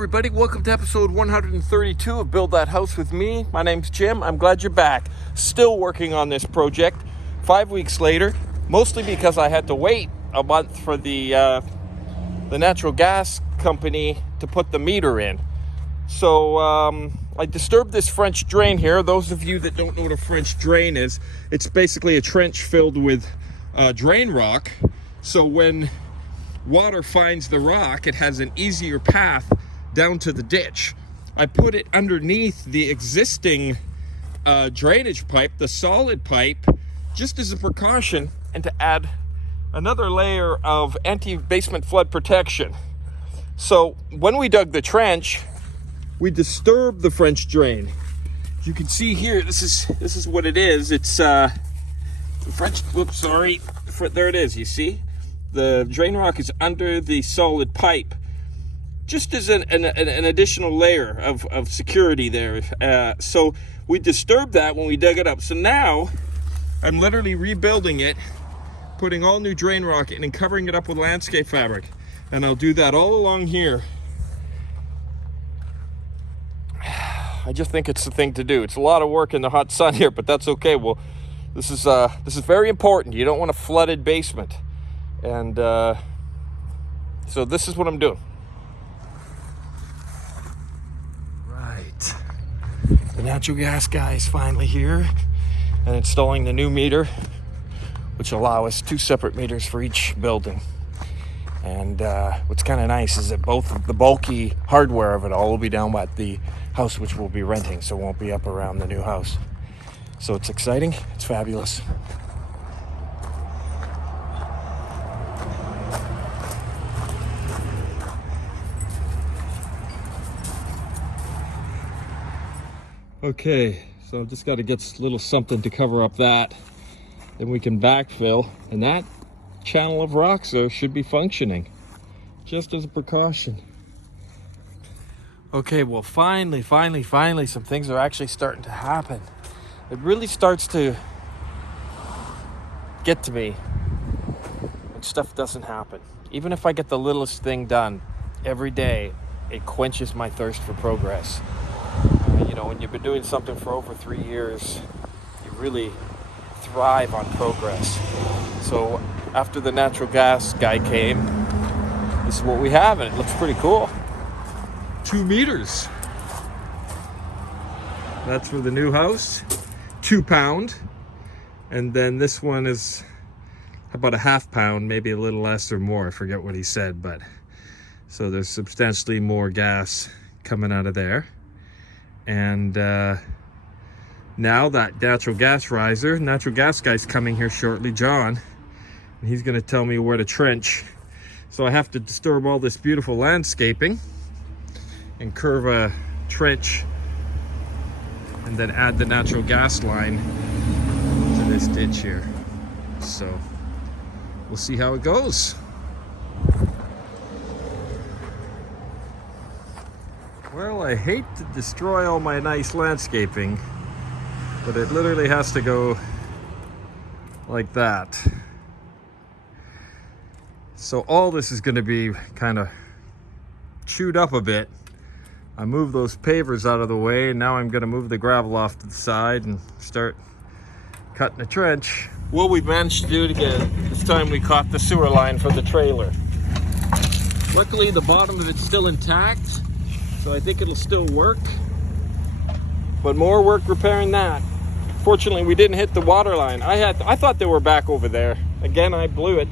everybody, welcome to episode 132 of Build That House with me. My name's Jim. I'm glad you're back. Still working on this project 5 weeks later, mostly because I had to wait a month for the natural gas company to put the meter in. So I disturbed this French drain here. Those of you that don't know what a French drain is, it's basically a trench filled with drain rock. So when water finds the rock, it has an easier path down to the ditch. I put it underneath the existing drainage pipe, the solid pipe, just as a precaution and to add another layer of anti-basement flood protection. So when we dug the trench, we disturbed the French drain. As you can see here, this is what it is. It's the French, whoops, sorry, there it is, you see? The drain rock is under the solid pipe, just as an additional layer of security there. So we disturbed that when we dug it up. So now I'm literally rebuilding it, putting all new drain rock in and covering it up with landscape fabric. And I'll do that all along here. I just think it's the thing to do. It's a lot of work in the hot sun here, but that's okay. Well, this is very important. You don't want a flooded basement. And so this is what I'm doing. Right. The natural gas guy is finally here and installing the new meter, which allow us 2 separate meters for each building. And what's kind of nice is that both of the bulky hardware of it all will be down at the house, which we'll be renting, so it won't be up around the new house. So it's exciting. It's fabulous. Okay, so I've just got to get a little something to cover up that. Then we can backfill, and that channel of rocks there should be functioning, just as a precaution. Okay, well finally, some things are actually starting to happen. It really starts to get to me when stuff doesn't happen. Even if I get the littlest thing done every day, it quenches my thirst for progress. You know, when you've been doing something for over 3 years, you really thrive on progress. So after the natural gas guy came, this is what we have, and it looks pretty cool. 2 meters. That's for the new house, 2 pound. And then this one is about a ½ pound, maybe a little less or more. I forget what he said, but so there's substantially more gas coming out of there. And now that natural gas guy's coming here shortly, John, and he's going to tell me where to trench. So I have to disturb all this beautiful landscaping and curve a trench and then add the natural gas line to this ditch here. So we'll see how it goes. Well, I hate to destroy all my nice landscaping, but it literally has to go like that. So all this is going to be kind of chewed up a bit. I moved those pavers out of the way, and now I'm going to move the gravel off to the side and start cutting a trench. What we've managed to do it again, this time we caught the sewer line for the trailer. Luckily the bottom of it's still intact, so I think it'll still work, but more work repairing that. Fortunately, we didn't hit the water line. I thought they were back over there. Again, I blew it.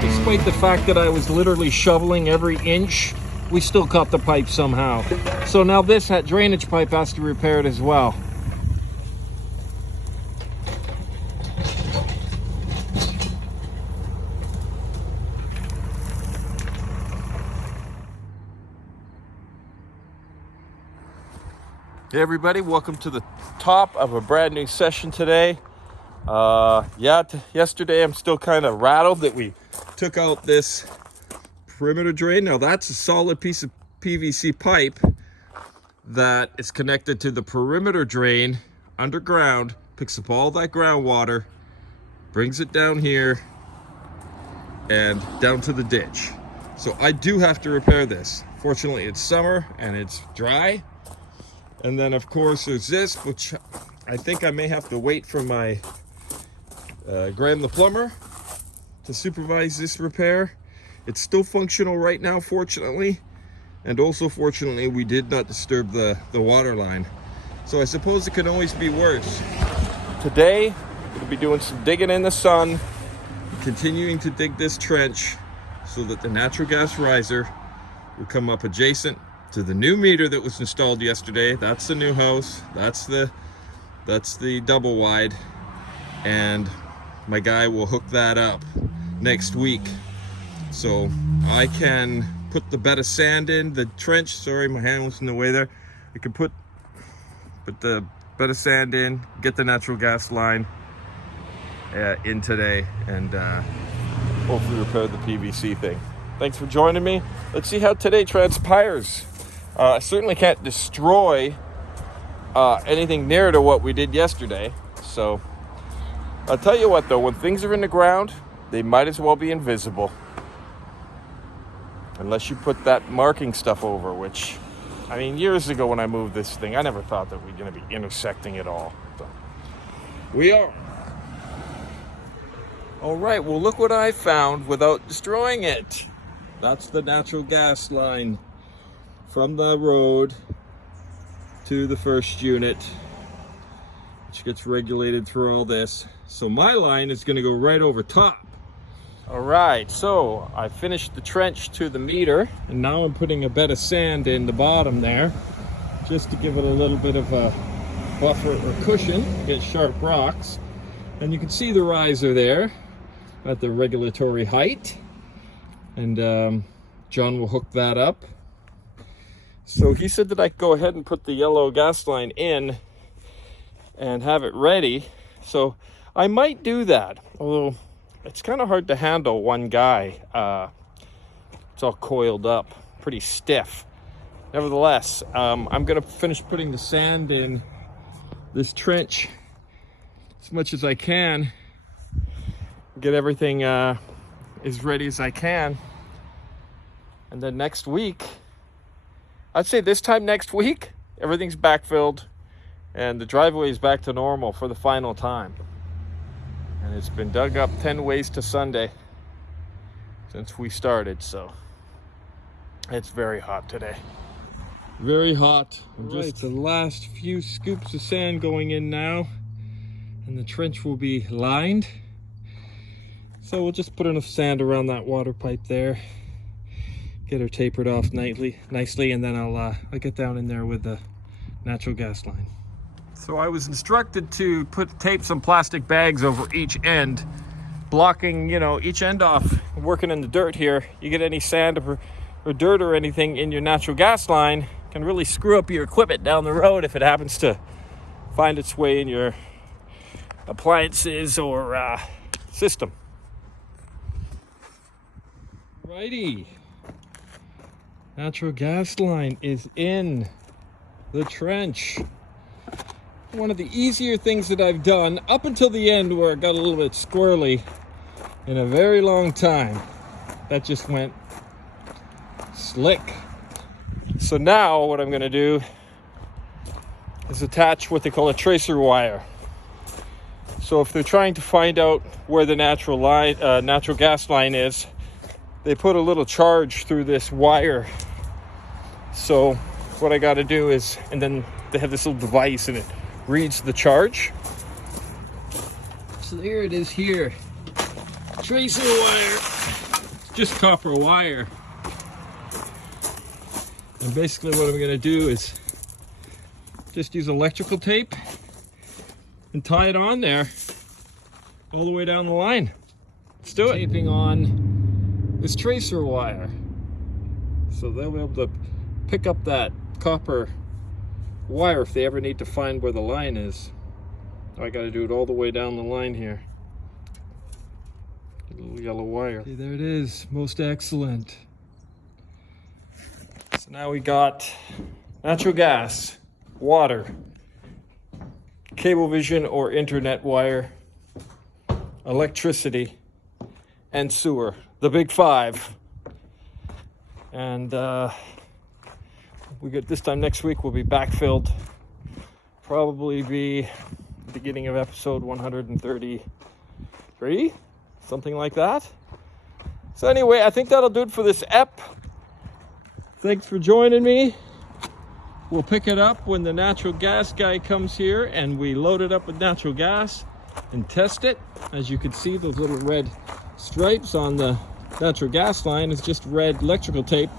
Despite the fact that I was literally shoveling every inch, we still caught the pipe somehow. So now this drainage pipe has to be repaired as well. Hey everybody, welcome to the top of a brand new session today. Yesterday I'm still kind of rattled that we took out this perimeter drain. Now that's a solid piece of PVC pipe that is connected to the perimeter drain underground, picks up all that groundwater, brings it down here and down to the ditch. So I do have to repair this. Fortunately it's summer and it's dry. And then of course there's this, which I think I may have to wait for my Graham the plumber to supervise this repair. It's still functional right now, fortunately. And also fortunately, we did not disturb the water line. So I suppose it can always be worse. Today, we'll be doing some digging in the sun, continuing to dig this trench so that the natural gas riser will come up adjacent to the new meter that was installed yesterday. That's the new house. That's the double wide. And my guy will hook that up next week. So I can put the bed of sand in the trench. Sorry, my hand was in the way there. I can put the bed of sand in, get the natural gas line in today, and hopefully repair the PVC thing. Thanks for joining me. Let's see how today transpires. I certainly can't destroy anything near to what we did yesterday. So I'll tell you what though, when things are in the ground, they might as well be invisible. Unless you put that marking stuff over, which, I mean, years ago when I moved this thing, I never thought that we were going to be intersecting it all. So, we are. All right, well, look what I found without destroying it. That's the natural gas line from the road to the first unit, which gets regulated through all this. So my line is going to go right over top. All right, so I finished the trench to the meter, and now I'm putting a bed of sand in the bottom there, just to give it a little bit of a buffer or cushion against sharp rocks. And you can see the riser there at the regulatory height. And John will hook that up. So he said that I could go ahead and put the yellow gas line in and have it ready. So I might do that, although it's kind of hard to handle one guy. It's all coiled up, pretty stiff. Nevertheless, I'm gonna finish putting the sand in this trench as much as I can, get everything as ready as I can. And then next week, I'd say this time next week, everything's backfilled and the driveway is back to normal for the final time. And it's been dug up 10 ways to Sunday since we started, so it's very hot today. Very hot. Just the last few scoops of sand going in now, and the trench will be lined. So we'll just put enough sand around that water pipe there, get her tapered off nicely, and then I'll get down in there with the natural gas line. So I was instructed to tape some plastic bags over each end, blocking, each end off. Working in the dirt here, you get any sand or dirt or anything in your natural gas line, can really screw up your equipment down the road if it happens to find its way in your appliances or system. Righty. Natural gas line is in the trench. One of the easier things that I've done up until the end, where it got a little bit squirrely, in a very long time. That just went slick. So now what I'm going to do is attach what they call a tracer wire. So if they're trying to find out where the natural gas line is, they put a little charge through this wire. So what I got to do is, and then they have this little device and it reads the charge. So there it is here. Tracer wire. Just copper wire. And basically what I'm going to do is just use electrical tape and tie it on there all the way down the line. Let's do it. Taping on this tracer wire. So they'll be able to pick up that copper wire if they ever need to find where the line is. I got to do it all the way down the line here. A little yellow wire. Okay, there it is. Most excellent. So now we got natural gas, water, cablevision or internet wire, electricity, and sewer. The big five. And we got this time next week we'll be backfilled. Probably be beginning of episode 133, something like that. So anyway, I think that'll do it for this ep. Thanks for joining me. We'll pick it up when the natural gas guy comes here and we load it up with natural gas and test it. As you can see, those little red stripes on the natural gas line is just red electrical tape.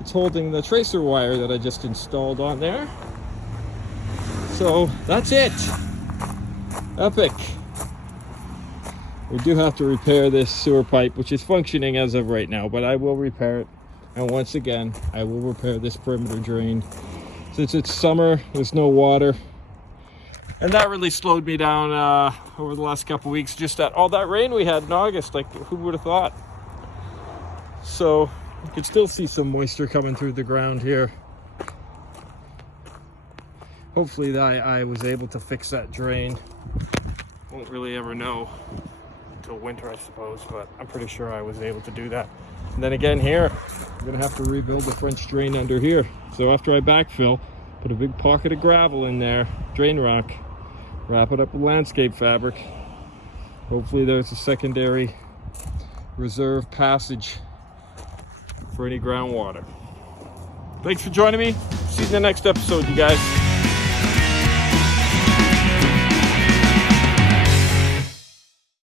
It's holding the tracer wire that I just installed on there. So that's it. Epic. We do have to repair this sewer pipe, which is functioning as of right now, but I will repair it. And once again, I will repair this perimeter drain. Since it's summer, there's no water. And that really slowed me down over the last couple weeks. Just that all that rain we had in August, like who would have thought? So you can still see some moisture coming through the ground here. Hopefully I was able to fix that drain. Won't really ever know until winter, I suppose, but I'm pretty sure I was able to do that. And then again here, I'm gonna have to rebuild the French drain under here. So after I backfill, put a big pocket of gravel in there, drain rock, wrap it up with landscape fabric. Hopefully there's a secondary reserve passage for any groundwater. Thanks for joining me. See you in the next episode, you guys.